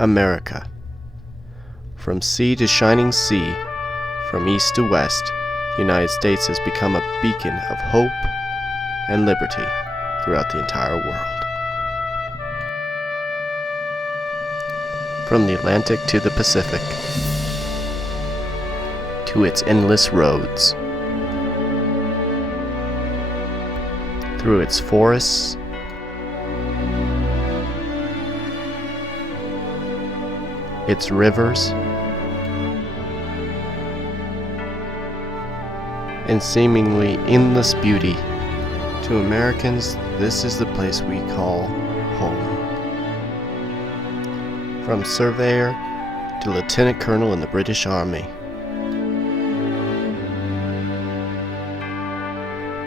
America. From sea to shining sea, from east to west, the United States has become a beacon of hope and liberty throughout the entire world. From the Atlantic to the Pacific, to its endless roads, through its forests, its rivers, and seemingly endless beauty. To Americans, this is the place we call home. From surveyor to lieutenant colonel in the British Army,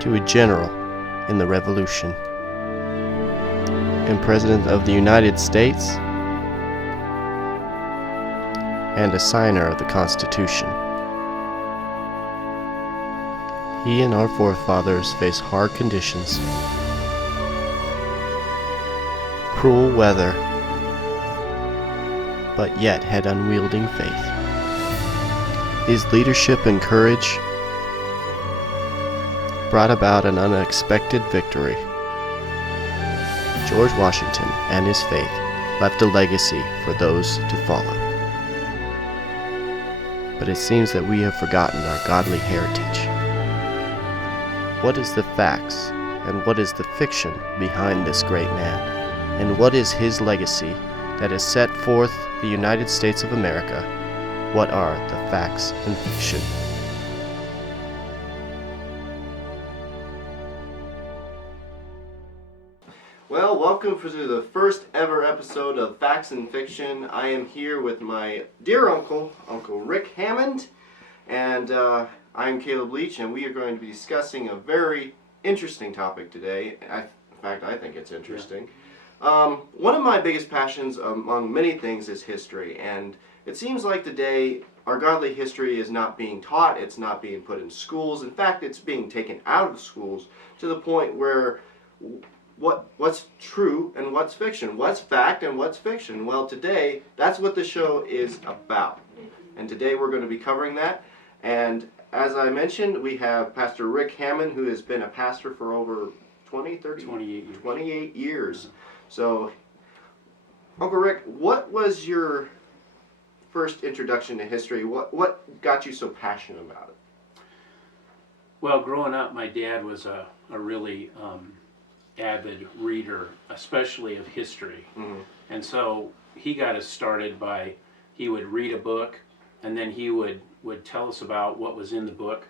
to a general in the Revolution, and President of the United States, and a signer of the Constitution. He and our forefathers faced hard conditions, cruel weather, but yet had unyielding faith. His leadership and courage brought about an unexpected victory. George Washington and his faith left a legacy for those to follow. But it seems that we have forgotten our godly heritage. What is the facts and what is the fiction behind this great man? And what is his legacy that has set forth the United States of America? What are the facts and fiction? Well, welcome to the first ever episode of Facts and Fiction. I am here with my dear uncle, Uncle Rick Hammond, and I'm Caleb Leach, and we are going to be discussing a very interesting topic today. In fact, I think it's interesting. One of my biggest passions among many things is history, and it seems like today our godly history is not being taught, it's not being put in schools. In fact, it's being taken out of schools to the point where what's true and what's fiction, what's fact and what's fiction. Well, today, that's what the show is about. And today we're going to be covering that. And as I mentioned, we have Pastor Rick Hammond, who has been a pastor for over 28 years. So, Uncle Rick, what was your first introduction to history? What got you so passionate about it? Well, growing up, my dad was a really avid reader, especially of history. Mm-hmm. And so he got us started by, he would read a book, and then he would tell us about what was in the book.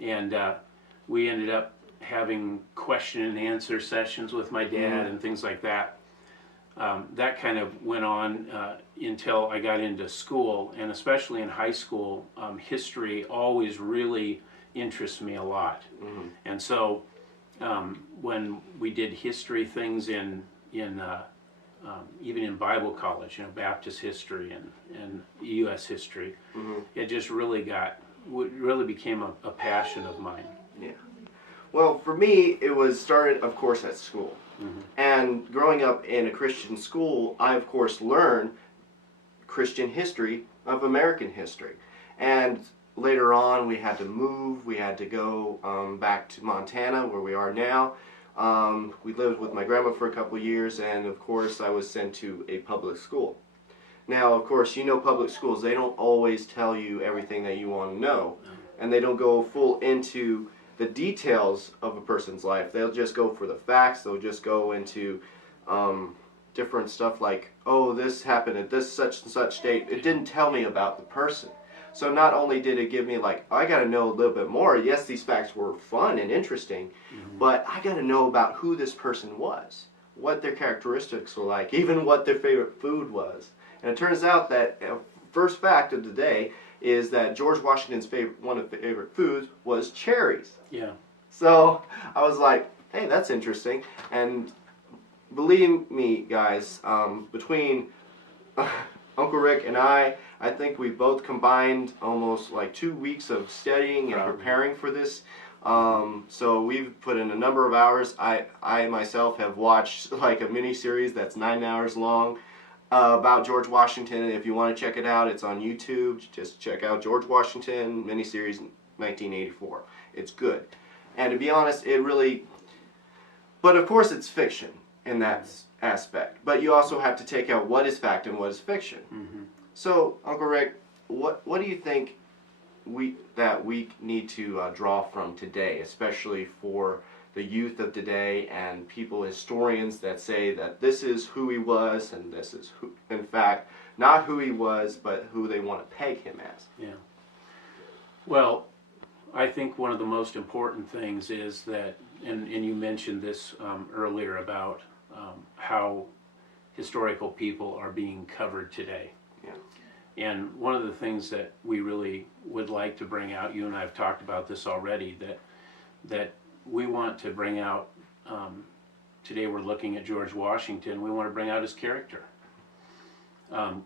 And we ended up having question and answer sessions with my dad and things like that. That kind of went on until I got into school, and especially in high school, history always really interests me a lot. Mm-hmm. And so when we did history things in even in Bible college, Baptist history and U.S. history, it just really became a passion of mine. Yeah. Well, for me, it started, of course, at school. Mm-hmm. And growing up in a Christian school, I, of course, learned Christian history of American history. And later on, we had to move. We had to go back to Montana, where we are now. We lived with my grandma for a couple of years, and of course, I was sent to a public school. Now, of course, public schools, they don't always tell you everything that you want to know, and they don't go full into the details of a person's life. They'll just go for the facts. They'll just go into different stuff like, oh, this happened at this such and such date. It didn't tell me about the person. So not only did it give me I got to know a little bit more. Yes, these facts were fun and interesting, but I got to know about who this person was, what their characteristics were like, even what their favorite food was. And it turns out that first fact of the day is that George Washington's one of his favorite foods was cherries. Yeah. So I was like, hey, that's interesting. And believe me, guys, between Uncle Rick and I think we both combined almost 2 weeks of studying and preparing for this. So we've put in a number of hours. I myself have watched a mini series that's 9 hours long. about George Washington. If you want to check it out, it's on YouTube. Just check out George Washington miniseries 1984. It's good. And to be honest, it really... But of course it's fiction in that aspect. But you also have to take out what is fact and what is fiction. Mm-hmm. So, Uncle Rick, what do you think we need to draw from today, especially for the youth of today and people, historians that say that this is who he was and this is who, in fact, not who he was, but who they want to peg him as? Yeah. Well, I think one of the most important things is that, and you mentioned this earlier about how historical people are being covered today. Yeah. And one of the things that we really would like to bring out, you and I have talked about this already, that we want to bring out, today we're looking at George Washington, we want to bring out his character.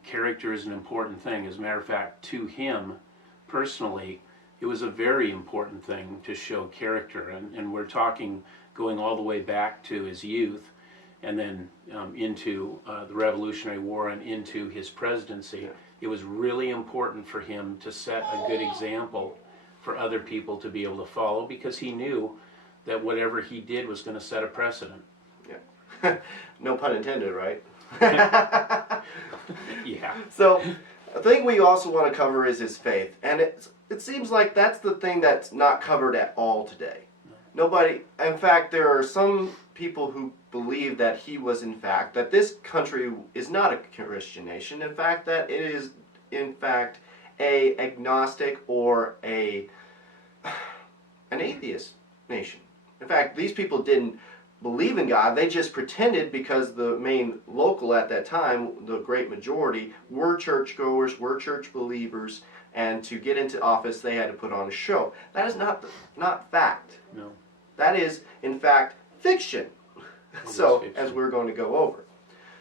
Character is an important thing. As a matter of fact, to him personally, it was a very important thing to show character. And we're talking going all the way back to his youth and then into the Revolutionary War and into his presidency. Yeah. It was really important for him to set a good example for other people to be able to follow, because he knew that whatever he did was going to set a precedent. Yeah. No pun intended, right? Yeah. So, a thing we also want to cover is his faith. And it seems like that's the thing that's not covered at all today. Nobody, in fact, there are some people who believe that he was, in fact, that this country is not a Christian nation. In fact, that it is, in fact, a agnostic or an atheist nation. In fact, these people didn't believe in God. They just pretended, because the main local at that time, the great majority, were churchgoers, were church believers, and to get into office, they had to put on a show. That is not fact. No. That is, in fact, fiction. So, as we're going to go over.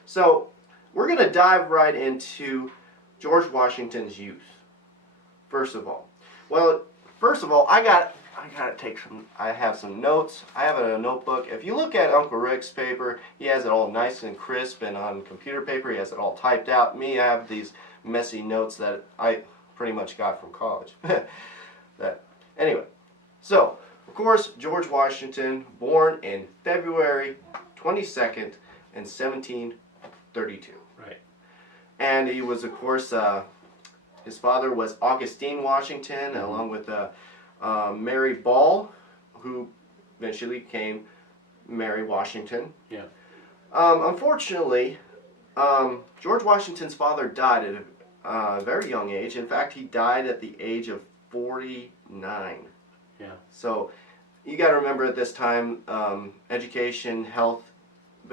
So, we're going to dive right into George Washington's youth. First of all. Well, first of all, I have some notes. I have a notebook. If you look at Uncle Rick's paper, he has it all nice and crisp, and on computer paper, he has it all typed out. Me, I have these messy notes that I pretty much got from college. Anyway, so, of course, George Washington, born in February 22nd in 1732. Right. And he was, of course, his father was Augustine Washington, mm-hmm. along with Mary Ball, who eventually became Mary Washington. Yeah. Unfortunately, George Washington's father died at a very young age. In fact, he died at the age of 49. Yeah. So, you got to remember at this time, education, health,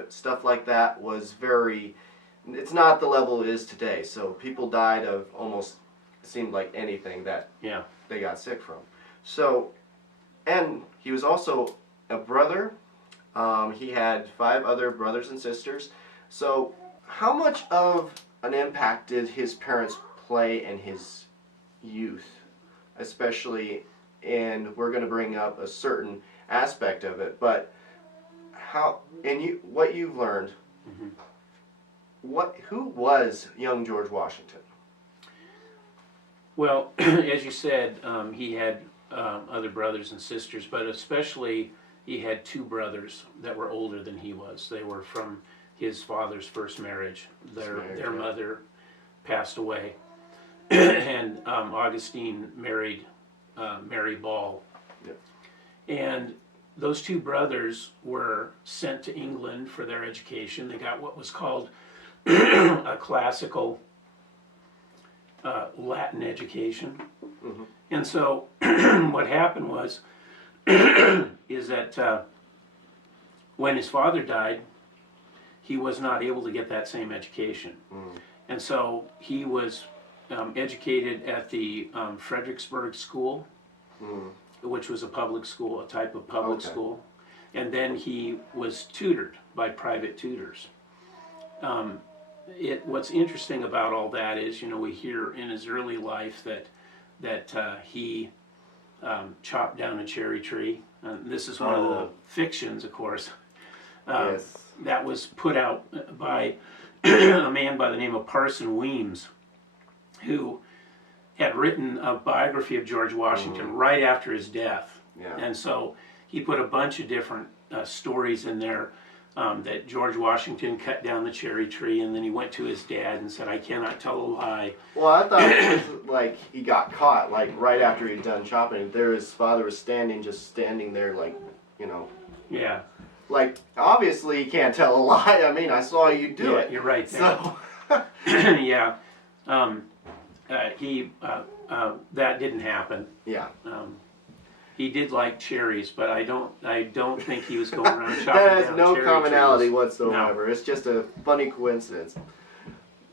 stuff like that was very... It's not the level it is today. So, people died of almost, it seemed like anything that they got sick from. So, and he was also a brother. He had 5 other brothers and sisters. So, how much of an impact did his parents play in his youth? Especially, and we're going to bring up a certain aspect of it, but how, and what you've learned, mm-hmm. Who was young George Washington? Well, as you said, he had other brothers and sisters, but especially he had 2 brothers that were older than he was. They were from his father's first marriage. Their mother passed away, and Augustine married Mary Ball. Yep. And those 2 brothers were sent to England for their education. They got what was called a classical Latin education. Mm-hmm. And so what happened was is that when his father died, he was not able to get that same education. Mm. And so he was educated at the Fredericksburg School, which was a public school, a type of public school. And then he was tutored by private tutors. What's interesting about all that is, we hear in his early life that he chopped down a cherry tree. This is one of the fictions, of course, yes. that was put out by a man by the name of Parson Weems, who had written a biography of George Washington right after his death. Yeah. And so he put a bunch of different stories in there, that George Washington cut down the cherry tree, and then he went to his dad and said, "I cannot tell a lie." Well, I thought it was like he got caught, like right after he'd done chopping. There his father was just standing there, like, you know. Yeah. Like, obviously he can't tell a lie. I mean, I saw you do it. You're right there. So, yeah. That didn't happen. yeah. He did like cherries, but I don't think he was going around chopping That has down no cherry commonality trees. whatsoever. It's just a funny coincidence,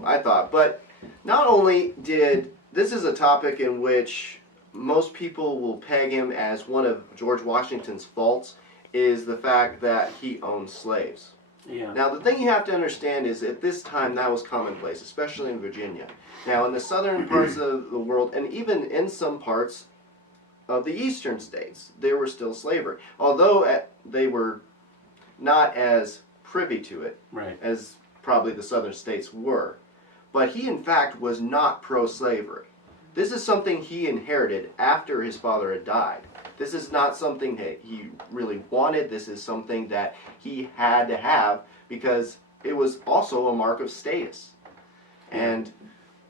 I thought. But not only this is a topic in which most people will peg him as one of George Washington's faults, is the fact that he owned slaves. Yeah. Now, the thing you have to understand is at this time that was commonplace, especially in Virginia. Now, in the southern parts of the world, and even in some parts of the eastern states, there were still slavery. Although they were not as privy to it Right. as probably the southern states were. But he, in fact, was not pro-slavery. This is something he inherited after his father had died. This is not something that he really wanted. This is something that he had to have because it was also a mark of status. And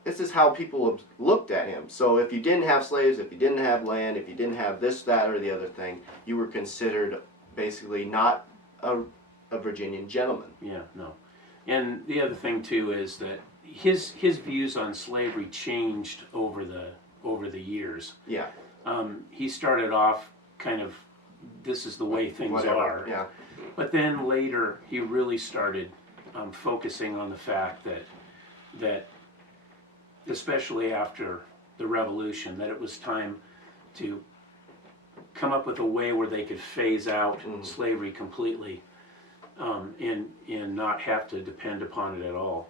this is how people looked at him. So if you didn't have slaves, if you didn't have land, if you didn't have this, that, or the other thing, you were considered basically not a Virginian gentleman. Yeah. No. And the other thing too is that his views on slavery changed over the years. Yeah. He started off kind of, this is the way things Whatever. are. Yeah. But then later he really started focusing on the fact that especially after the Revolution, that it was time to come up with a way where they could phase out slavery completely, and not have to depend upon it at all.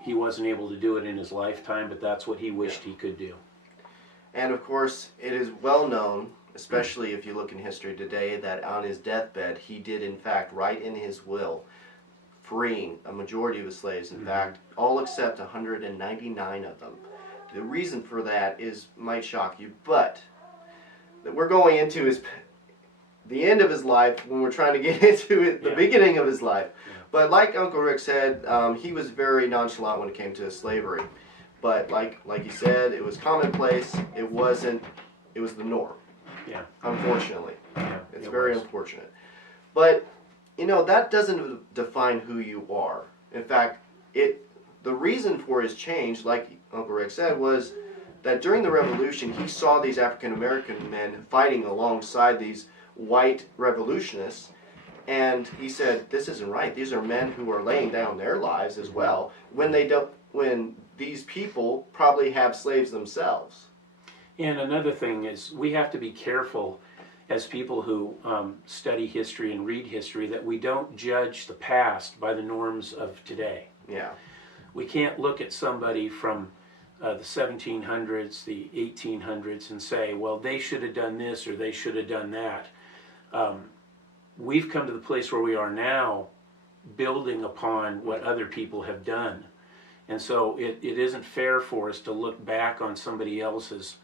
He wasn't able to do it in his lifetime, but that's what he wished he could do. And of course, it is well known, especially if you look in history today, that on his deathbed, he did in fact write in his will freeing a majority of his slaves. In fact, all except 199 of them. The reason for that might shock you, but that we're going into the end of his life when we're trying to get into it, the beginning of his life. Yeah. But like Uncle Rick said, he was very nonchalant when it came to slavery. But like you said, it was commonplace. It was the norm. Yeah. Unfortunately. Yeah, it's very unfortunate. But that doesn't define who you are. In fact, the reason for his change, like Uncle Rick said, was that during the Revolution, he saw these African American men fighting alongside these white revolutionists, and he said, "This isn't right. These are men who are laying down their lives as well when these people probably have slaves themselves." And another thing is, we have to be careful as people who study history and read history that we don't judge the past by the norms of today. Yeah. We can't look at somebody from the 1700s, the 1800s, and say, well, they should have done this or they should have done that. We've come to the place where we are now building upon what other people have done. And so it isn't fair for us to look back on somebody else's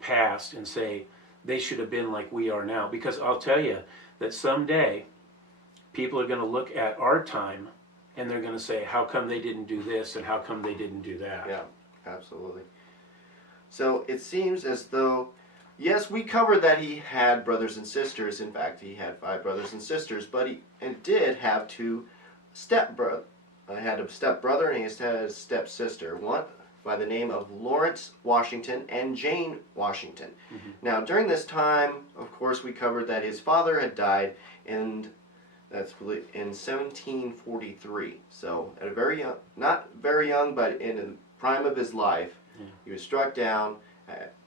past and say, they should have been like we are now. Because I'll tell you that someday people are going to look at our time and they're going to say, how come they didn't do this and how come they didn't do that? Yeah, absolutely. So it seems as though, yes, we covered that he had brothers and sisters. In fact, he had 5 brothers and sisters, but he did have 2 stepbrothers. I had a stepbrother and he had a stepsister. One by the name of Lawrence Washington and Jane Washington. Mm-hmm. Now, during this time, of course, we covered that his father had died in 1743. So, at a very young, not very young, but in the prime of his life, he was struck down.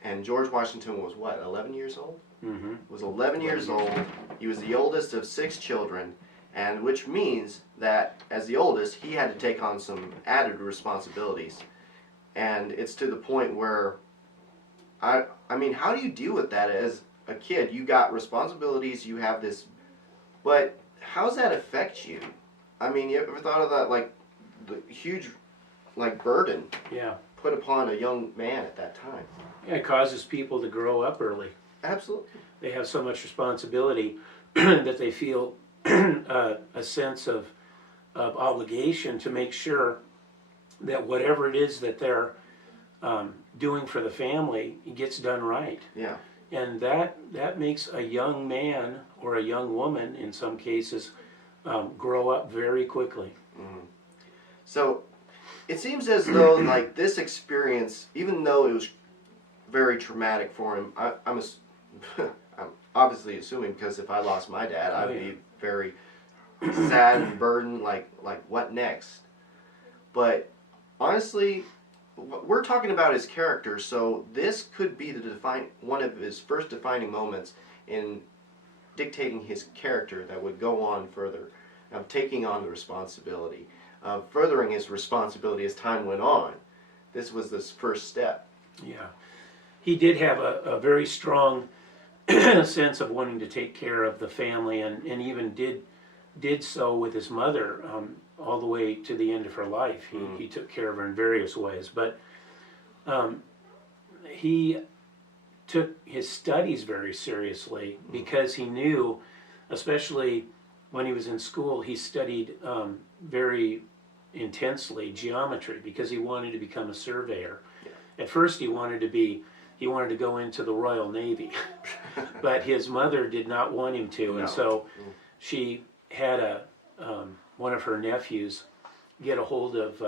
And George Washington was what, 11 years old? Mm-hmm. Was 11 years old. He was the oldest of 6 children. And which means that as the oldest, he had to take on some added responsibilities. And it's to the point where, I mean, how do you deal with that as a kid? You got responsibilities, you have this, but how does that affect you? I mean, you ever thought of that, like, the huge, like, burden Yeah. put upon a young man at that time? Yeah, it causes people to grow up early. Absolutely. They have so much responsibility that they feel a sense of obligation to make sure that whatever it is that they're doing for the family gets done right. Yeah. And that makes a young man or a young woman, in some cases, grow up very quickly. Mm-hmm. So it seems as though, like, this experience, even though it was very traumatic for him, I'm obviously assuming, because if I lost my dad, I'd be very sad and burdened, like what next? But honestly, what we're talking about his character, so this could be one of his first defining moments in dictating his character that would go on further, taking on the responsibility, furthering his responsibility as time went on. This was this first step. Yeah. He did have a very strong sense of wanting to take care of the family, and even did so with his mother all the way to the end of her life. He took care of her in various ways, but he took his studies very seriously because he knew, especially when he was in school, he studied very intensely geometry because he wanted to become a surveyor. Yeah. At first he wanted to go into the Royal Navy, but his mother did not want him to, and so she had one of her nephews get a hold of,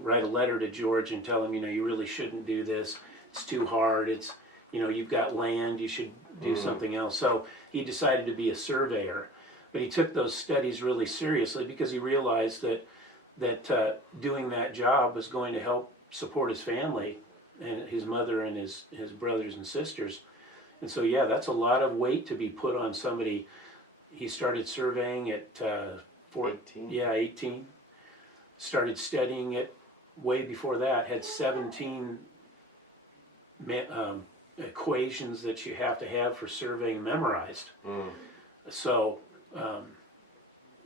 write a letter to George and tell him, you really shouldn't do this. It's too hard. It's, you've got land. You should do something else. So he decided to be a surveyor, but he took those studies really seriously because he realized that doing that job was going to help support his family and his mother and his brothers and sisters. And so, yeah, that's a lot of weight to be put on somebody. He started surveying at 18. Yeah, 18. Started studying it way before that. Had 17 equations that you have to have for surveying memorized. So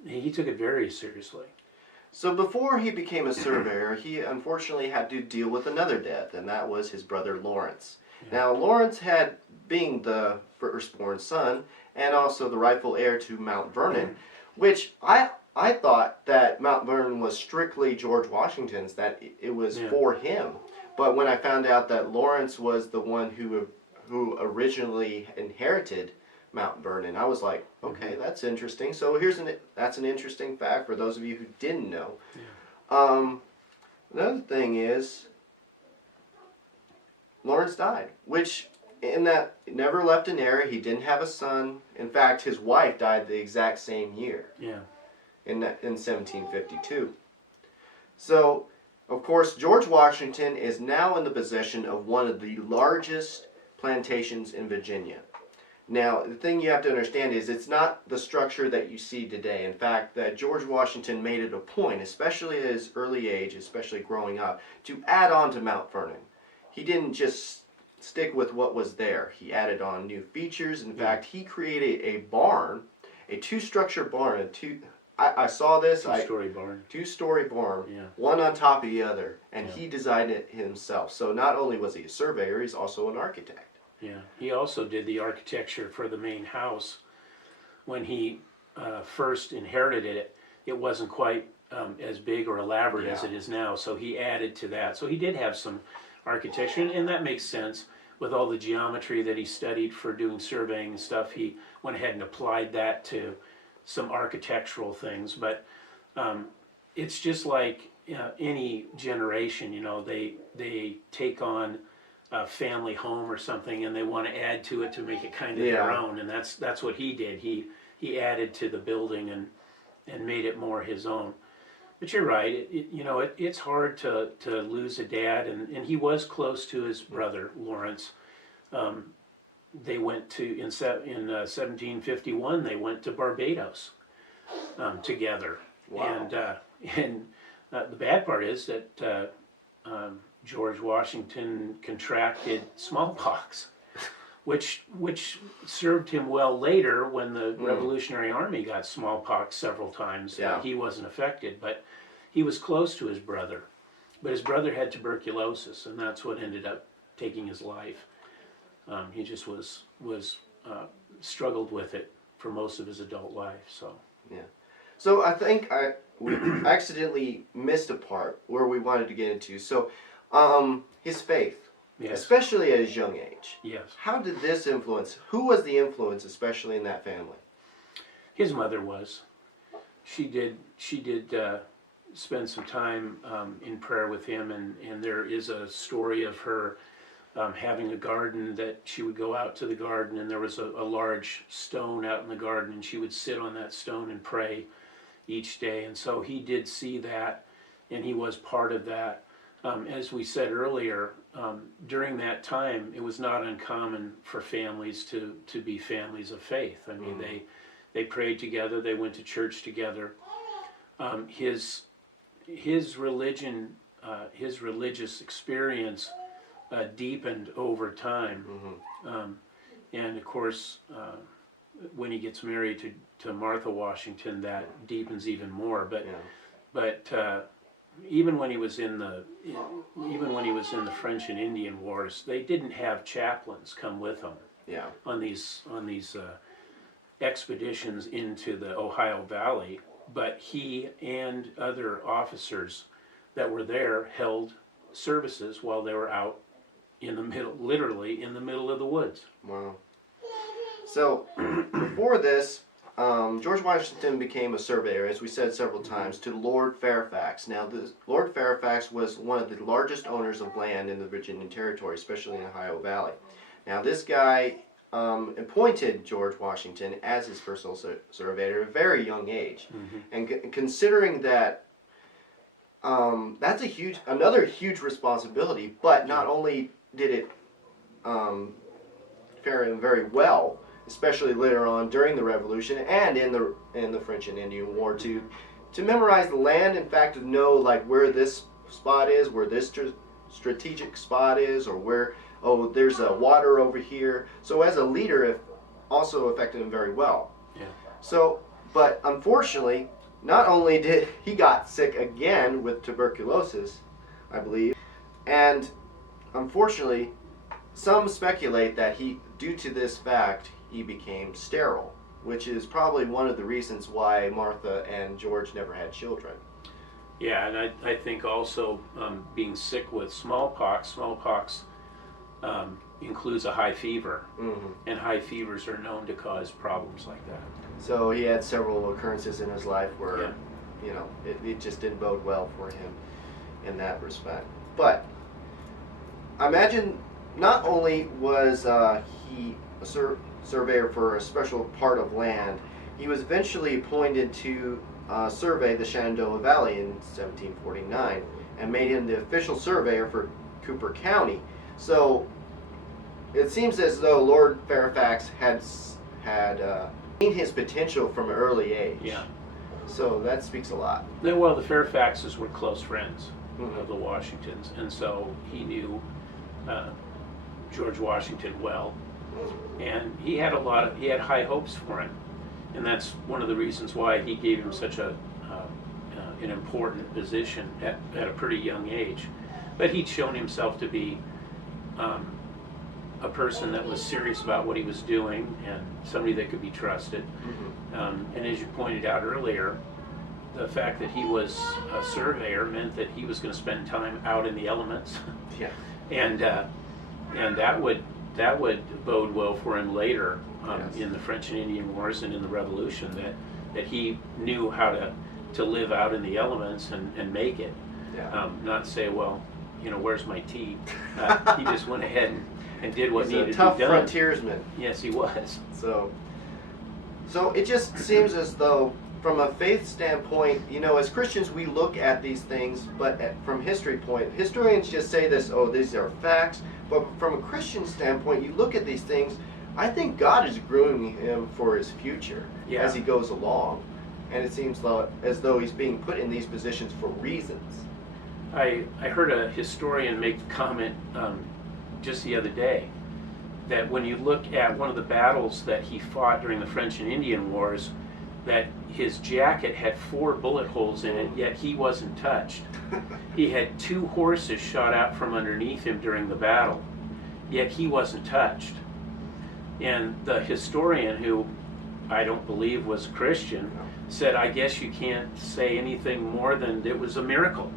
he took it very seriously. So before he became a surveyor, he unfortunately had to deal with another death, and that was his brother Lawrence. Yeah. Now, Lawrence being the firstborn son and also the rightful heir to Mount Vernon, which I thought that Mount Vernon was strictly George Washington's, that it was for him. But when I found out that Lawrence was the one who originally inherited Mount Vernon, I was like, okay, that's interesting. So that's an interesting fact for those of you who didn't know. Yeah. Another thing is, Lawrence died, which in that never left an heir. He didn't have a son. In fact, his wife died the exact same year. Yeah. In 1752. So, of course, George Washington is now in the possession of one of the largest plantations in Virginia. Now, the thing you have to understand is it's not the structure that you see today. In fact, that George Washington made it a point, especially at his early age, especially growing up, to add on to Mount Vernon. He didn't just stick with what was there. He added on new features. In fact, he created a barn, a two-structure barn. I saw this. Two-story barn. Two-story barn, one on top of the other, and he designed it himself. So not only was he a surveyor, he's also an architect. Yeah, he also did the architecture for the main house. When he first inherited it, it wasn't quite as big or elaborate as it is now, so he added to that. So he did have some architecture, and that makes sense. With all the geometry that he studied for doing surveying and stuff, he went ahead and applied that to some architectural things. But it's just like any generation, they take on a family home or something, and they want to add to it to make it kind of their own, and that's what he did. He added to the building and made it more his own. But you're right. It's hard to lose a dad, and he was close to his brother Lawrence. They went to in 1751. They went to Barbados together. Wow. And the bad part is that George Washington contracted smallpox which served him well later when the Revolutionary Army got smallpox several times. Yeah. He wasn't affected, but he was close to his brother. But his brother had tuberculosis, and that's what ended up taking his life. He just was struggled with it for most of his adult life. So yeah. So I think we accidentally missed a part where we wanted to get into. So his faith. yes, Especially at his young age. yes. How did this influence? Who was the influence, especially in that family? His mother was. She did spend some time in prayer with him, and there is a story of her having a garden that she would go out to the garden, and there was a large stone out in the garden, and she would sit on that stone and pray each day. And so he did see that, and he was part of that. As we said earlier, during that time, it was not uncommon for families to be families of faith. I mean, they prayed together, they went to church together. His religion, his religious experience deepened over time. And of course, when he gets married to Martha Washington, that deepens even more. But even when he was in the French and Indian Wars, they didn't have chaplains come with him on these expeditions into the Ohio Valley. But he and other officers that were there held services while they were out in the middle, literally in the middle of the woods. Wow. So before this, George Washington became a surveyor, as we said several times, to Lord Fairfax. Now, Lord Fairfax was one of the largest owners of land in the Virginia Territory, especially in the Ohio Valley. Now, this guy appointed George Washington as his personal surveyor at a very young age. And considering that that's another huge responsibility, but not only did it fare him very well, especially later on during the Revolution and in the French and Indian War, to memorize the land, in fact, to know like where this spot is, where this strategic spot is, or where, oh, there's a water over here. So as a leader, it also affected him very well. Yeah. So, but unfortunately, not only did he got sick again with tuberculosis, I believe, and unfortunately, some speculate that due to this fact, he became sterile, which is probably one of the reasons why Martha and George never had children. Yeah, and I think also being sick with smallpox includes a high fever, and high fevers are known to cause problems like that. So he had several occurrences in his life where, it just didn't bode well for him in that respect. But I imagine not only was he a surveyor for a special part of land, he was eventually appointed to survey the Shenandoah Valley in 1749 and made him the official surveyor for Cooper County. So it seems as though Lord Fairfax had seen his potential from an early age. Yeah. So that speaks a lot. Well, the Fairfaxes were close friends of the Washingtons, and so he knew George Washington well, and he had high hopes for him, and that's one of the reasons why he gave him such an important position at a pretty young age. But he'd shown himself to be a person that was serious about what he was doing and somebody that could be trusted. And as you pointed out earlier, the fact that he was a surveyor meant that he was going to spend time out in the elements. Yeah. And that would bode well for him later in the French and Indian Wars and in the Revolution, that he knew how to live out in the elements and make it. Yeah. Not say, well, where's my tea? He just went ahead and did what needed to be done. He's a tough frontiersman. Yes, he was. So it just seems as though, from a faith standpoint, as Christians we look at these things, but from history point, historians just say this, oh, these are facts. But from a Christian standpoint, you look at these things, I think God is grooming him for his future as he goes along. And it seems as though he's being put in these positions for reasons. I heard a historian make the comment just the other day that when you look at one of the battles that he fought during the French and Indian Wars, that his jacket had 4 bullet holes in it, yet he wasn't touched. He had 2 horses shot out from underneath him during the battle, yet he wasn't touched. And the historian, who I don't believe was Christian, said, I guess you can't say anything more than it was a miracle,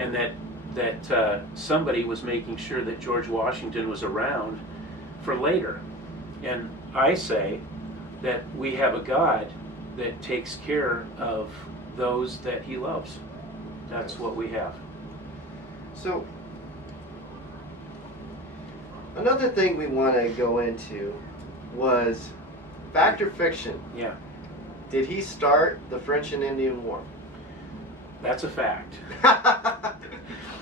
and that somebody was making sure that George Washington was around for later. And I say that we have a God that takes care of those that he loves. That's what we have. So, another thing we want to go into was fact or fiction. Yeah, Did he start the French and Indian War? that's a fact.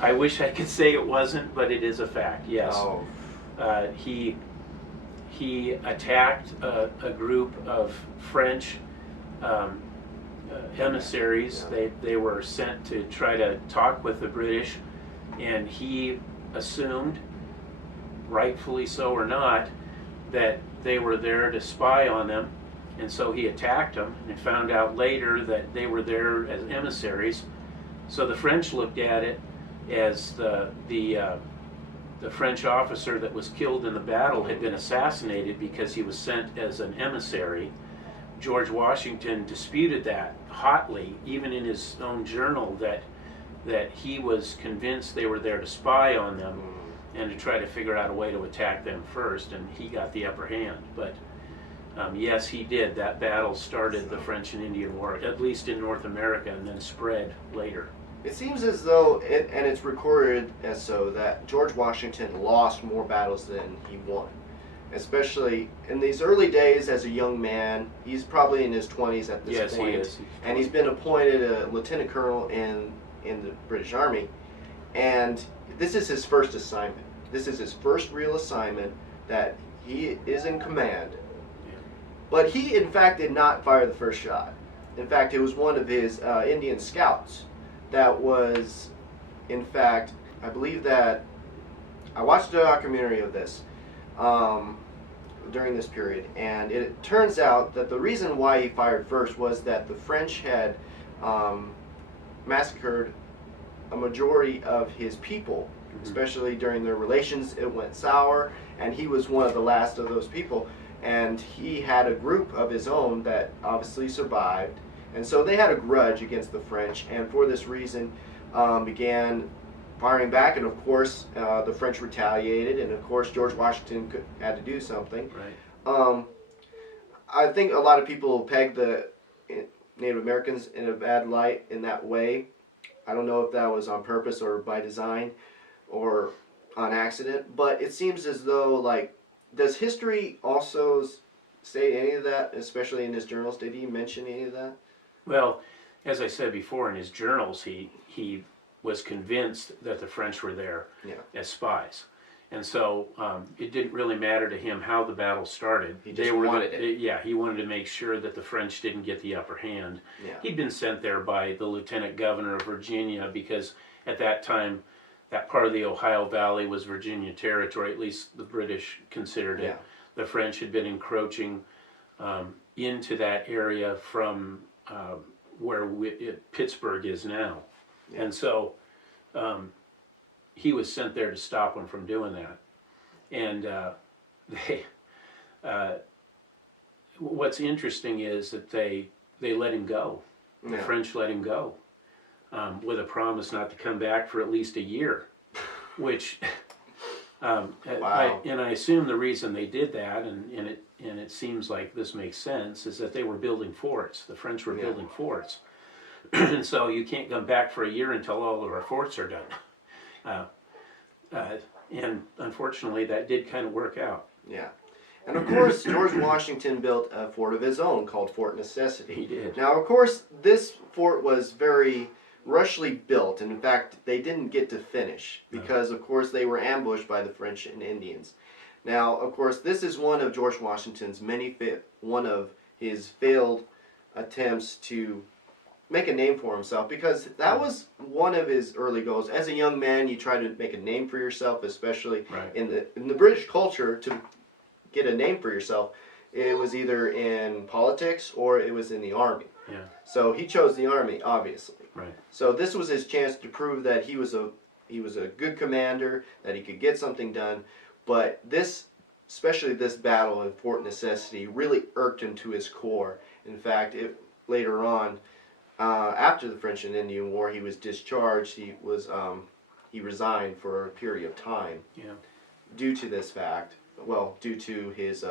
I wish I could say it wasn't, but it is a fact, yes. Oh. He attacked a group of French emissaries. Yeah. They were sent to try to talk with the British, and he assumed, rightfully so or not, that they were there to spy on them, and so he attacked them, and found out later that they were there as emissaries. So the French looked at it as the French officer that was killed in the battle had been assassinated because he was sent as an emissary. George Washington disputed that hotly, even in his own journal, that he was convinced they were there to spy on them and to try to figure out a way to attack them first, and he got the upper hand. But yes, he did. That battle started the French and Indian War, at least in North America, and then spread later. It seems as though, and it's recorded as so, that George Washington lost more battles than he won. Especially in these early days as a young man. He's probably in his 20s at this point. Yes, he is. And he's been appointed a lieutenant colonel in the British Army. And this is his first assignment. This is his first real assignment that he is in command. But he, in fact, did not fire the first shot. In fact, it was one of his Indian scouts that was, in fact, I believe that, I watched a documentary of this during this period, and it turns out that the reason why he fired first was that the French had massacred a majority of his people, especially during their relations. It went sour, and he was one of the last of those people. And he had a group of his own that obviously survived, and so they had a grudge against the French, and for this reason began firing back. And of course the French retaliated, and of course George Washington had to do something. Right. I think a lot of people peg the Native Americans in a bad light in that way. I don't know if that was on purpose or by design or on accident, but it seems as though, like, does history also say any of that, especially in his journals? Did he mention any of that? Well, as I said before, in his journals, he was convinced that the French were there as spies. And so it didn't really matter to him how the battle started. He just wanted it. Yeah, he wanted to make sure that the French didn't get the upper hand. Yeah. He'd been sent there by the Lieutenant Governor of Virginia because at that time, that part of the Ohio Valley was Virginia territory, at least the British considered it. Yeah. The French had been encroaching into that area from where Pittsburgh is now. Yeah. And so he was sent there to stop them from doing that. And what's interesting is that they let him go. The Yeah. French let him go with a promise not to come back for at least a year, which Wow. I assume the reason they did that, and it seems like this makes sense, is that they were building forts. The French were building forts. And so you can't come back for a year until all of our forts are done. And unfortunately, that did kind of work out. Yeah. And of course, George Washington built a fort of his own called Fort Necessity. He did. Now, of course, this fort was very rushly built, and in fact, they didn't get to finish because, of course, they were ambushed by the French and Indians. Now, of course, this is one of George Washington's one of his failed attempts to make a name for himself, because that was one of his early goals. As a young man, you try to make a name for yourself, especially in the British culture. get a name for yourself, it was either in politics or it was in the army. Yeah. So he chose the army, obviously. Right. So this was his chance to prove that he was a good commander, that he could get something done. But this, especially this battle of Fort Necessity, really irked him to his core. In fact, later on, after the French and Indian War, he was discharged. He resigned for a period of time. Yeah. Due to this fact. Well, due to his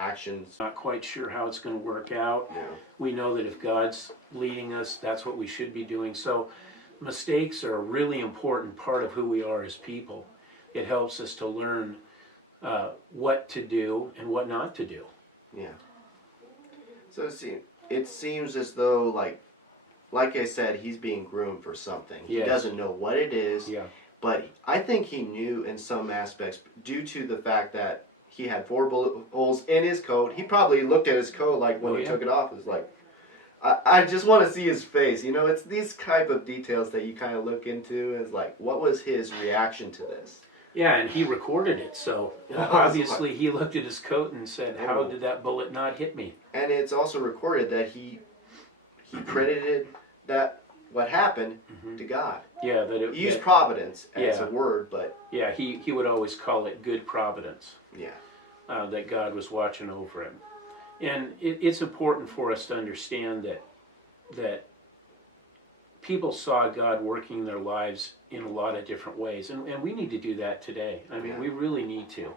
actions. Not quite sure how it's going to work out. Yeah. We know that if God's leading us, that's what we should be doing. So mistakes are a really important part of who we are as people. It helps us to learn what to do and what not to do. Yeah. So it seems as though, like I said, he's being groomed for something. Yes. He doesn't know what it is. Yeah. But I think he knew in some aspects, due to the fact that he had 4 bullet holes in his coat. He probably looked at his coat like when he took it off. It was like, I just want to see his face. You know, it's these type of details that you kind of look into. It's like, what was his reaction to this? Yeah, and he recorded it. So obviously he looked at his coat and said, how did that bullet not hit me? And it's also recorded that he credited that what happened to God. Yeah, he used providence as a word, but yeah, he would always call it good providence. Yeah, that God was watching over him, and it's important for us to understand that people saw God working in their lives in a lot of different ways, and we need to do that today. I mean, we really need to.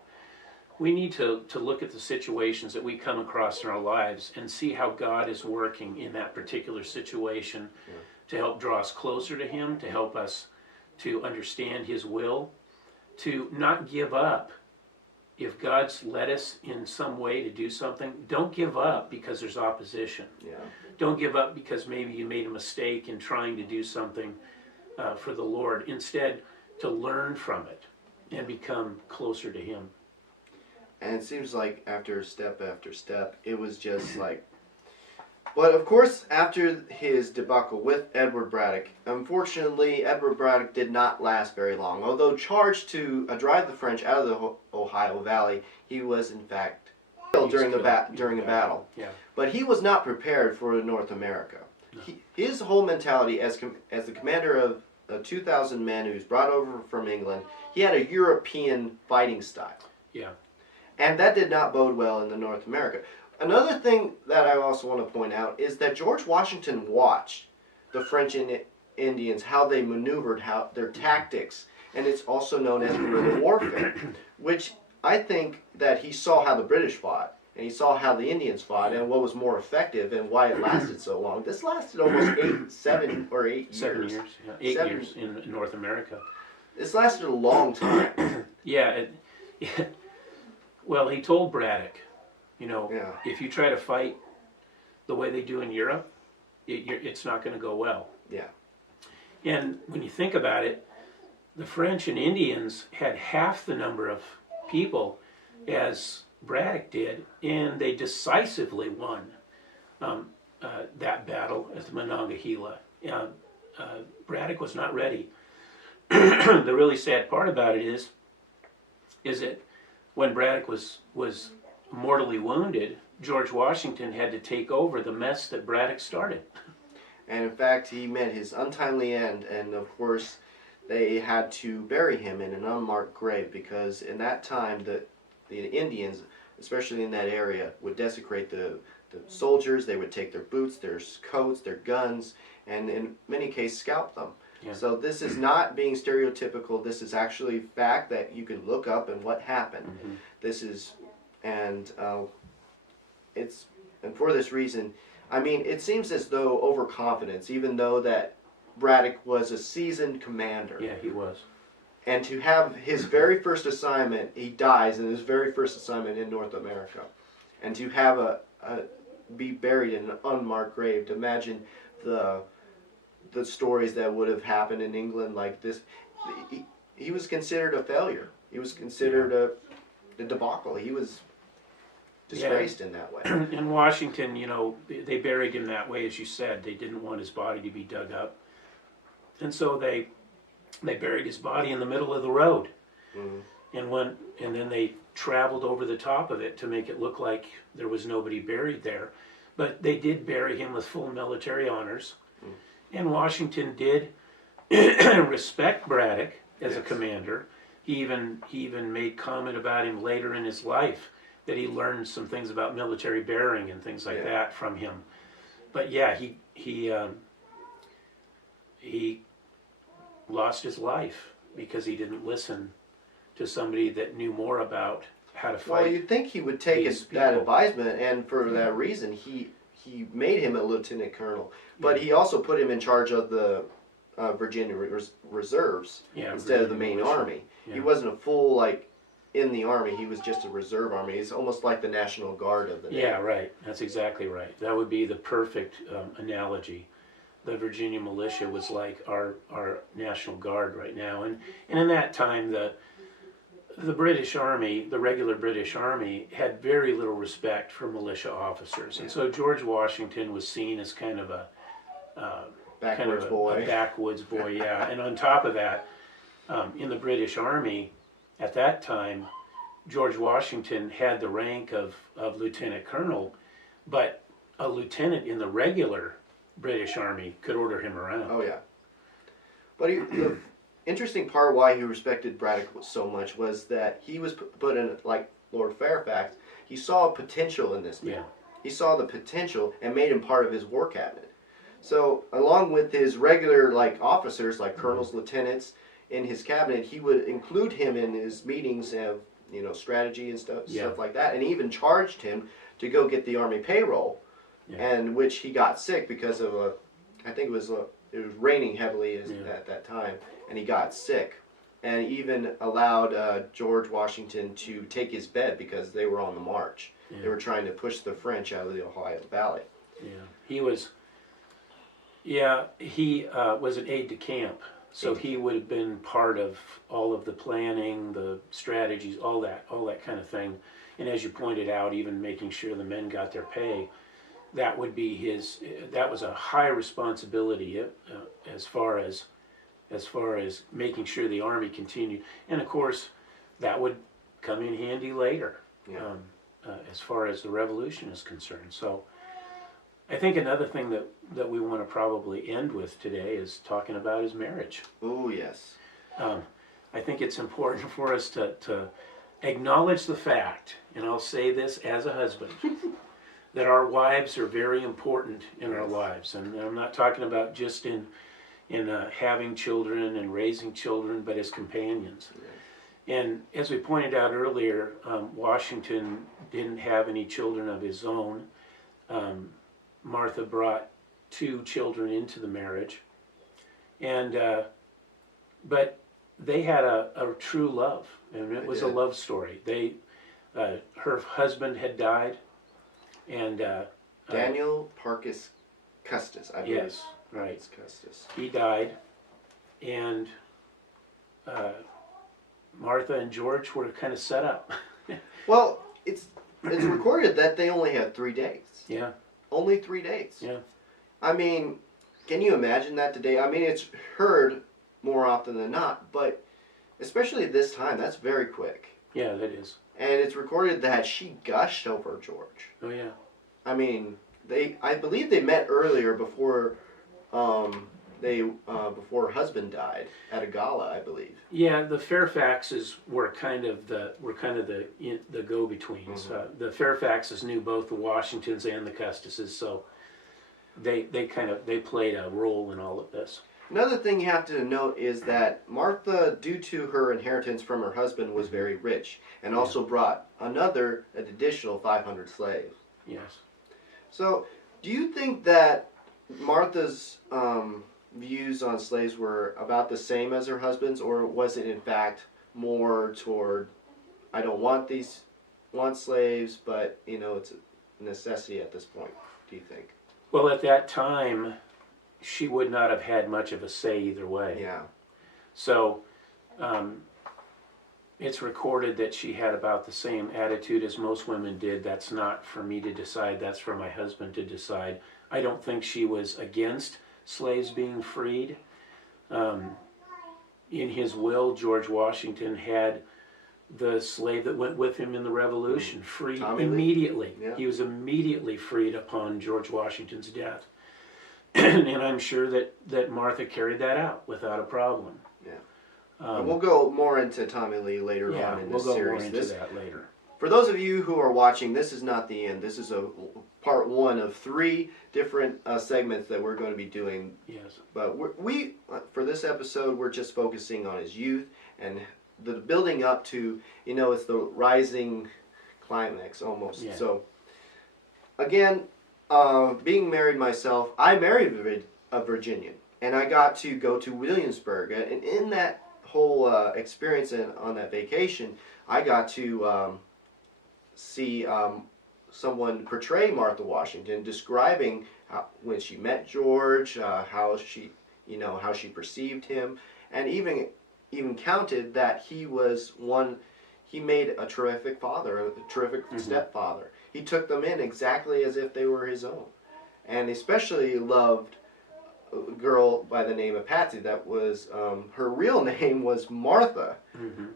We need to look at the situations that we come across in our lives and see how God is working in that particular situation to help draw us closer to Him, to help us to understand His will, to not give up. If God's led us in some way to do something, don't give up because there's opposition. Yeah. Don't give up because maybe you made a mistake in trying to do something for the Lord. Instead, to learn from it and become closer to Him. And it seems like after step, it was just like... But of course, after his debacle with Edward Braddock, unfortunately, Edward Braddock did not last very long. Although charged to drive the French out of the Ohio Valley, he was in fact killed during a battle. Yeah. But he was not prepared for North America. No. His whole mentality as the commander of 2,000 men who's brought over from England, he had a European fighting style. Yeah. And that did not bode well in the North America. Another thing that I also want to point out is that George Washington watched the French and Indians, how they maneuvered, how their tactics, and it's also known as guerrilla warfare, which I think that he saw how the British fought, and he saw how the Indians fought, and what was more effective, and why it lasted so long. This lasted almost 7 or 8 years. 7 years, yeah. 8 years in North America. This lasted a long time. Yeah. Well, he told Braddock, if you try to fight the way they do in Europe, it's not going to go well. Yeah. And when you think about it, the French and Indians had half the number of people as Braddock did, and they decisively won that battle at the Monongahela. Braddock was not ready. The really sad part about it is that when Braddock was mortally wounded, George Washington had to take over the mess that Braddock started. And in fact, he met his untimely end, and of course, they had to bury him in an unmarked grave because in that time, the Indians, especially in that area, would desecrate the soldiers. They would take their boots, their coats, their guns, and in many cases, scalp them. Yeah. So this is not being stereotypical. This is actually fact that you can look up and what happened. Mm-hmm. This is, and for this reason, I mean, it seems as though overconfidence, even though that Braddock was a seasoned commander. Yeah, he was. And to have his very first assignment, he dies in his very first assignment in North America. And to have be buried in an unmarked grave, to imagine the stories that would have happened in England like this, he was considered a failure. He was considered a debacle. He was disgraced in that way. In Washington, they buried him that way, as you said. They didn't want his body to be dug up. And so they buried his body in the middle of the road. Mm-hmm. And then they traveled over the top of it to make it look like there was nobody buried there. But they did bury him with full military honors. And Washington did respect Braddock as a commander. He even made comment about him later in his life, that he learned some things about military bearing and things like that from him. But yeah, he lost his life because he didn't listen to somebody that knew more about how to fight. Well, you'd think he would take that advisement, and for that reason, he made him a lieutenant colonel. But he also put him in charge of the Virginia reserves instead of the main army. He wasn't a full, in the army. He was just a reserve army. He's almost like the National Guard of the day. Yeah, right. That's exactly right. That would be the perfect analogy. The Virginia militia was like our National Guard right now. And in that time, the British Army, the regular British Army, had very little respect for militia officers. And so George Washington was seen as kind of a backwoods boy. A backwoods boy, yeah. And on top of that, in the British Army, at that time, George Washington had the rank of lieutenant colonel, but a lieutenant in the regular British Army could order him around. Oh, yeah. But the interesting part why he respected Braddock so much was that he was put in, like Lord Fairfax, he saw potential in this man. Yeah. He saw the potential and made him part of his war cabinet. So, along with his regular, officers, like colonels, lieutenants, in his cabinet, he would include him in his meetings of, strategy and stuff like that, and he even charged him to go get the army payroll, and which he got sick because of I think it was raining heavily at that time, and he got sick, and even allowed George Washington to take his bed because they were on the march. Yeah. They were trying to push the French out of the Ohio Valley. Yeah, he was an aide-de-camp. So he would have been part of all of the planning, the strategies, all that kind of thing. And as you pointed out, even making sure the men got their pay, that would be that was a high responsibility as far as making sure the army continued. And of course, that would come in handy later, as far as the revolution is concerned. So I think another thing that we want to probably end with today is talking about his marriage. Oh, yes. I think it's important for us to acknowledge the fact, and I'll say this as a husband, that our wives are very important in our lives. And I'm not talking about just in having children and raising children, but as companions. Yes. And as we pointed out earlier, Washington didn't have any children of his own. Martha brought 2 children into the marriage, and but they had a true love, and it was a love story. Her husband had died, and Daniel Parkus Custis, I believe. Yes, right. It's Custis. He died, and Martha and George were kind of set up. Well, it's recorded that they only had 3 dates. Yeah. Only 3 dates. Yeah. I mean, can you imagine that today? I mean, it's heard more often than not, but especially at this time, that's very quick. Yeah, that is. And it's recorded that she gushed over George. Oh, yeah. I mean, I believe they met earlier before before her husband died at a gala, I believe. Yeah, the Fairfaxes were kind of the go-betweens. Mm-hmm. The Fairfaxes knew both the Washingtons and the Custises, so they played a role in all of this. Another thing you have to note is that Martha, due to her inheritance from her husband, was very rich, and also brought an additional 500 slaves. Yes. So, do you think that Martha's views on slaves were about the same as her husband's, or was it in fact more toward, I don't want slaves, but it's a necessity at this point, do you think? Well, at that time, she would not have had much of a say either way. Yeah. So, it's recorded that she had about the same attitude as most women did. That's not for me to decide, that's for my husband to decide. I don't think she was against slaves being freed. In his will, George Washington had the slave that went with him in the Revolution, freed Tommy Lee? immediately. Yeah. He was immediately freed upon George Washington's death. And I'm sure that Martha carried that out without a problem. Yeah. And we'll go more into Tommy Lee later Yeah, on in we'll this go series. more into that later. For those of you who are watching, this is not the end. This is a part one of 3 different segments that we're going to be doing. Yes. But we for this episode, we're just focusing on his youth and the building up to, it's the rising climax almost. Yeah. So, again, being married myself, I married a Virginian, and I got to go to Williamsburg, and in that whole experience and on that vacation, I got to see someone portray Martha Washington, describing when she met George, how she perceived him, and even counted that he made a terrific father, a terrific stepfather. He took them in exactly as if they were his own, and especially loved a girl by the name of Patsy. That was her real name was Martha,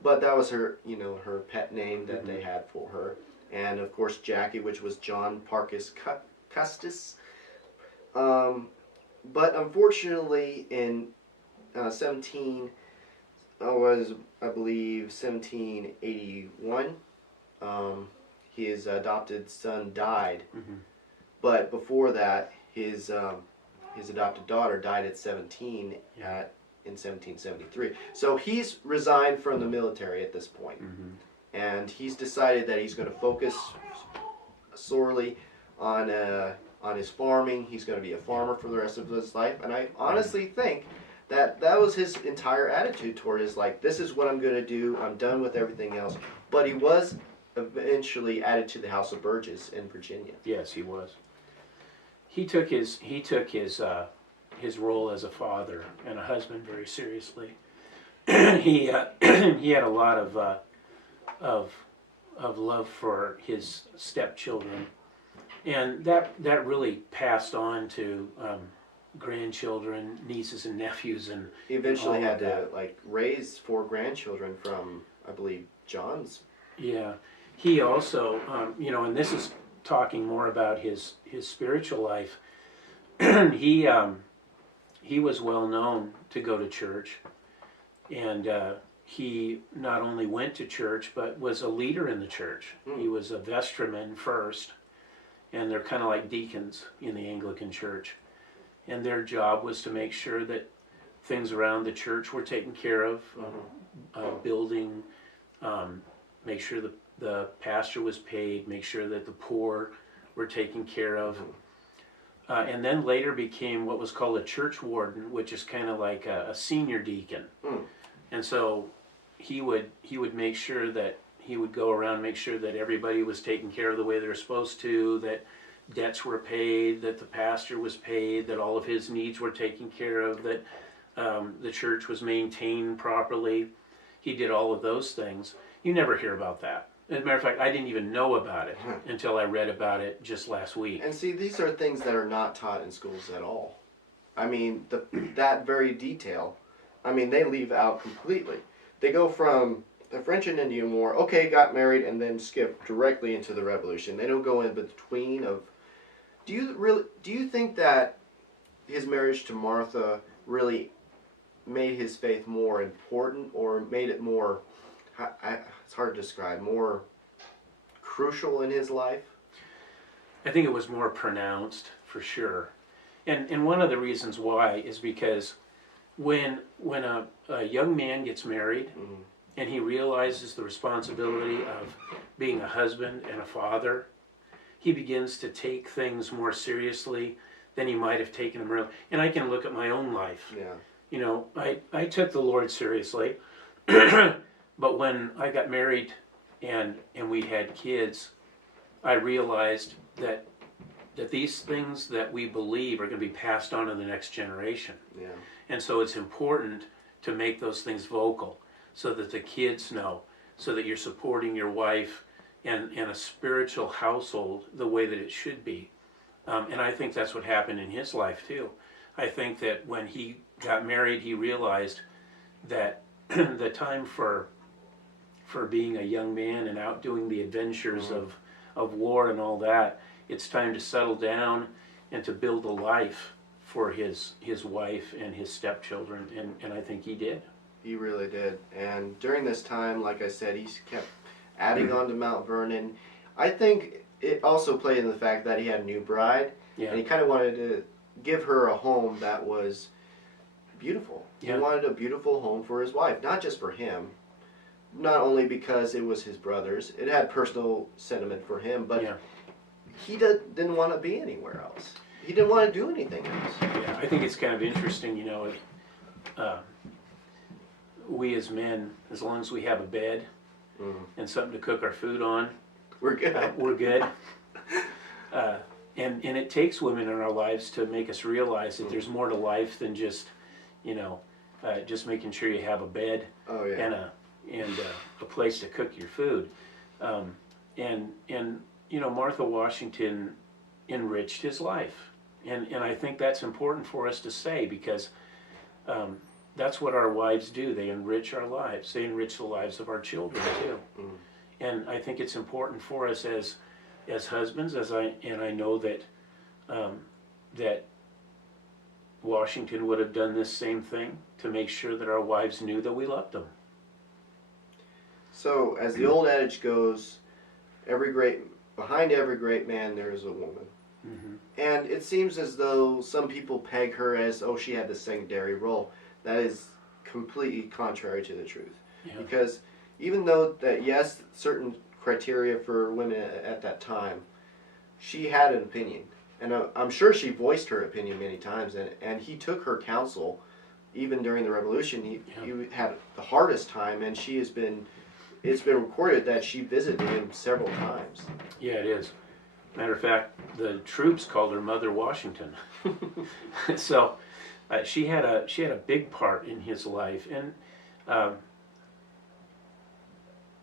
but that was her her pet name that they had for her. And of course Jackie, which was John Parkus Custis. But unfortunately in 1781, his adopted son died. But before that, his adopted daughter died at 17 in 1773. So he's resigned from the military at this point. And he's decided that he's going to focus sorely on his farming. He's going to be a farmer for the rest of his life. And I honestly think that was his entire attitude toward his life. This is what I'm going to do. I'm done with everything else. But he was eventually added to the House of Burgesses in Virginia. Yes, he was. He took his role as a father and a husband very seriously. he had a lot of love for his stepchildren, and that really passed on to grandchildren, nieces and nephews, and he eventually all had of to that. raise 4 grandchildren from, I believe, John's. Yeah, he also and this is talking more about his spiritual life. He was well known to go to church, and he not only went to church but was a leader in the church. He was a vestryman first, and they're kind of like deacons in the Anglican Church, and their job was to make sure that things around the church were taken care of, building, make sure the pastor was paid, make sure that the poor were taken care of. And then later became what was called a church warden, which is kind of like a senior deacon. And so he would make sure that he would go around, make sure that everybody was taken care of the way they were supposed to, that debts were paid, that the pastor was paid, that all of his needs were taken care of, that the church was maintained properly. He did all of those things. You never hear about that. As a matter of fact, I didn't even know about it until I read about it just last week. And see, these are things that are not taught in schools at all. I mean, that very detail, they leave out completely. They go from the French and Indian War, okay, got married, and then skip directly into the Revolution. They don't go in between of... Do you think that his marriage to Martha really made his faith more important, or made it more... it's hard to describe, more crucial in his life? I think it was more pronounced, for sure. And one of the reasons why is because when a young man gets married and he realizes the responsibility of being a husband and a father, he begins to take things more seriously than he might have taken them earlier. And I can look at my own life. Yeah. I took the Lord seriously. But when I got married and we had kids, I realized that these things that we believe are going to be passed on to the next generation. Yeah. And so it's important to make those things vocal so that the kids know, so that you're supporting your wife and a spiritual household the way that it should be. And I think that's what happened in his life too. I think that when he got married, he realized that the time for for being a young man and out doing the adventures of war and all that. It's time to settle down and to build a life for his wife and his stepchildren, and I think he did. He really did. And during this time, like I said, he kept adding on to Mount Vernon. I think it also played in the fact that he had a new bride, and he kind of wanted to give her a home that was beautiful. He wanted a beautiful home for his wife, not just for him, not only because it was his brother's. It had personal sentiment for him, but he didn't want to be anywhere else. He didn't want to do anything else. Yeah, I think it's kind of interesting, you know, we as men, as long as we have a bed and something to cook our food on, we're good. We're good. And it takes women in our lives to make us realize that there's more to life than just, you know, just making sure you have a bed and a place to cook your food. And you know, Martha Washington enriched his life, and I think that's important for us to say, because that's what our wives do. They enrich our lives. They enrich the lives of our children too. And I think it's important for us as husbands, and I know that that Washington would have done this same thing, to make sure that our wives knew that we loved them. So, as the old adage goes, behind every great man there is a woman. And it seems as though some people peg her as, oh, she had the secondary role. That is completely contrary to the truth. Because even though that, yes, certain criteria for women at that time, she had an opinion. And I'm sure she voiced her opinion many times, and he took her counsel. Even during the Revolution, he had the hardest time, and it's been recorded that she visited him several times. Yeah, it is. Matter of fact, the troops called her Mother Washington. So she had a big part in his life, and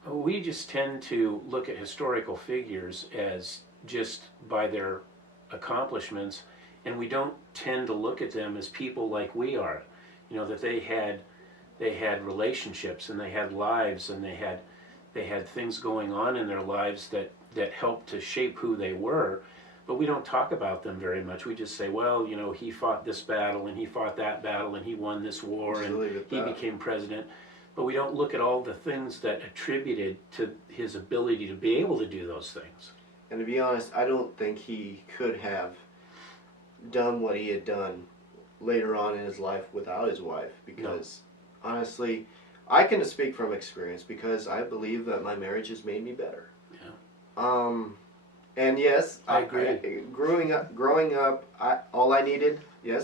we just tend to look at historical figures as just by their accomplishments, and we don't tend to look at them as people like we are. You know, that they had relationships, and they had lives, and they had things going on in their lives that helped to shape who they were, but we don't talk about them very much. We just say, well, you know, he fought this battle, and he fought that battle, and he won this war, and he became president. But we don't look at all the things that attributed to his ability to be able to do those things. And to be honest, I don't think he could have done what he had done later on in his life without his wife, because honestly, I can speak from experience, because I believe that my marriage has made me better. And yes, I agree. Growing up, all I needed,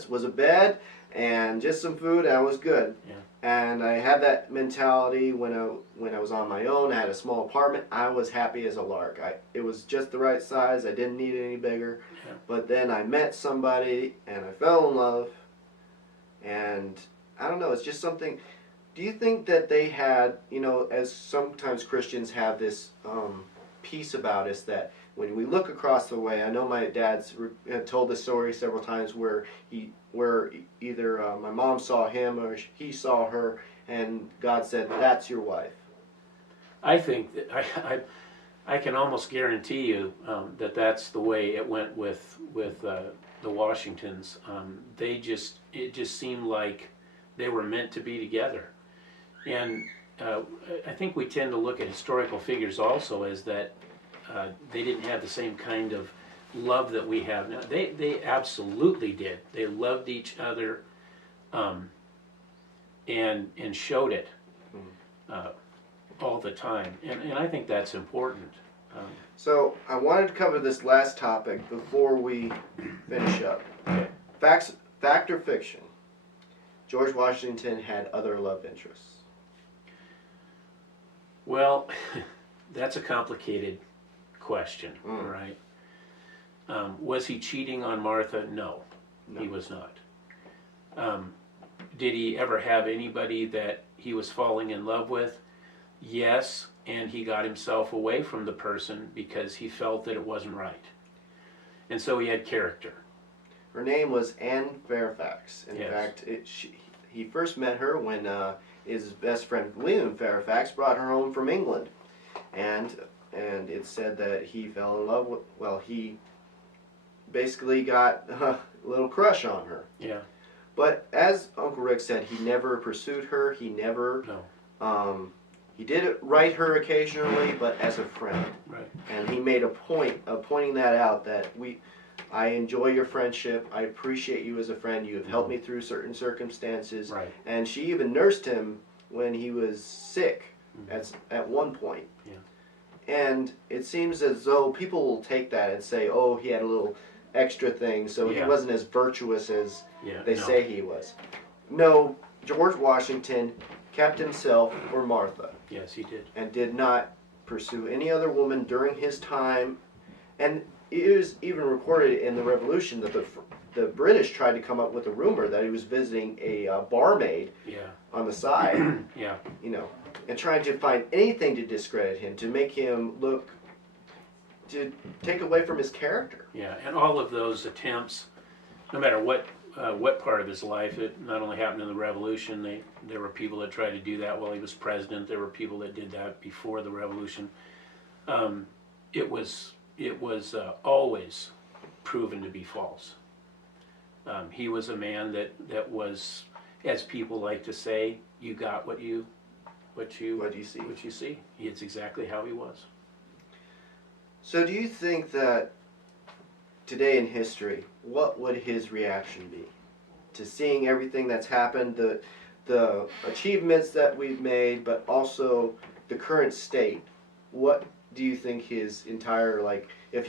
was a bed and just some food, and I was good. And I had that mentality when I was on my own. I had a small apartment. I was happy as a lark. It was just the right size. I didn't need it any bigger. But then I met somebody, and I fell in love. And I don't know, it's just something. Do you think that they had, you know, as sometimes Christians have this peace about us, that when we look across the way, I know my dad's told this story several times where either my mom saw him or he saw her, and God said, "That's your wife." I think that I can almost guarantee you that that's the way it went with the Washingtons. It just seemed like they were meant to be together, and I think we tend to look at historical figures also as that they didn't have the same kind of love that we have now. They absolutely did. They loved each other, and showed it all the time, and I think that's important. So I wanted to cover this last topic before we finish up. Okay. Fact or fiction? George Washington had other love interests. Well, that's a complicated question, right? Was he cheating on Martha? No, he was not. Did he ever have anybody that he was falling in love with? Yes, and he got himself away from the person because he felt that it wasn't right. And so he had character. Her name was Anne Fairfax. In fact, he first met her when his best friend William Fairfax brought her home from England, and it said that he fell in love with. Well, he basically got a little crush on her. Yeah. But as Uncle Rick said, he never pursued her. He never. No. He did write her occasionally, but as a friend. Right. And he made a point of pointing that out, that I enjoy your friendship. I appreciate you as a friend. You have helped me through certain circumstances. Right. And she even nursed him when he was sick at one point. Yeah. And it seems as though people will take that and say, oh, he had a little extra thing, so he wasn't as virtuous as they say he was. No, George Washington kept himself for Martha. Yes, he did. And did not pursue any other woman during his time. And it was even recorded in the Revolution that the British tried to come up with a rumor that he was visiting a barmaid on the side. Yeah. You know, and trying to find anything to discredit him, to make him look, to take away from his character. Yeah, and all of those attempts, no matter what part of his life, it not only happened in the Revolution. There were people that tried to do that while he was president. There were people that did that before the Revolution. It was always proven to be false. He was a man that was, as people like to say, you got what you see. It's exactly how he was. So do you think that today in history, what would his reaction be to seeing everything that's happened, the achievements that we've made, but also the current state? What do you think his entire, like, if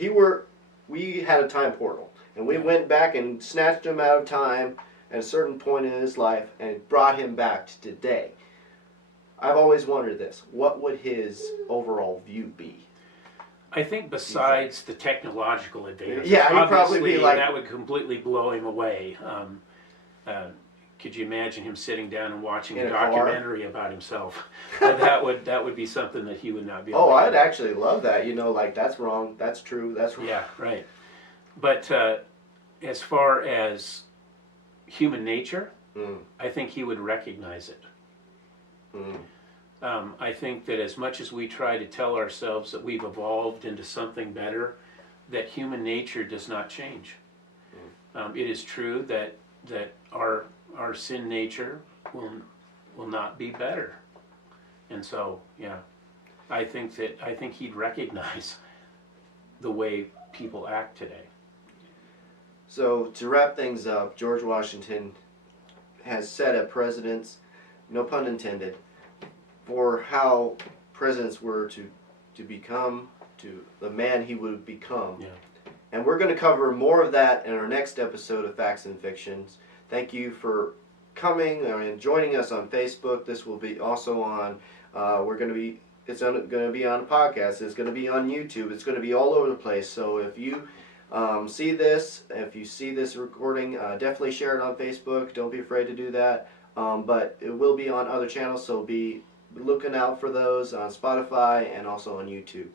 we had a time portal and we went back and snatched him out of time at a certain point in his life and brought him back to today? I've always wondered this. What would his overall view be? I think besides the technological advances, he'd probably be like, that would completely blow him away. Could you imagine him sitting down and watching a documentary about himself? that would be something that he would not be able to do. I'd actually love that. Like, that's wrong, that's true, that's wrong. Yeah, right. But as far as human nature, I think he would recognize it. I think that as much as we try to tell ourselves that we've evolved into something better, that human nature does not change. It is true that our sin nature will not be better, and so I think he'd recognize the way people act today. So to wrap things up, George Washington has set a precedence, no pun intended, for how presidents were to become, to the man he would become. Yeah. And we're going to cover more of that in our next episode of Facts and Fictions. Thank you for coming and joining us on Facebook. This will be also on, it's going to be on a podcast. It's going to be on YouTube. It's going to be all over the place. So if you see this recording, definitely share it on Facebook. Don't be afraid to do that. But it will be on other channels, so be looking out for those on Spotify and also on YouTube.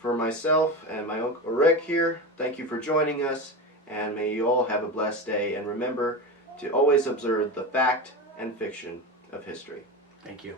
For myself and my Uncle Rick here, thank you for joining us, and may you all have a blessed day, and remember to always observe the fact and fiction of history. Thank you.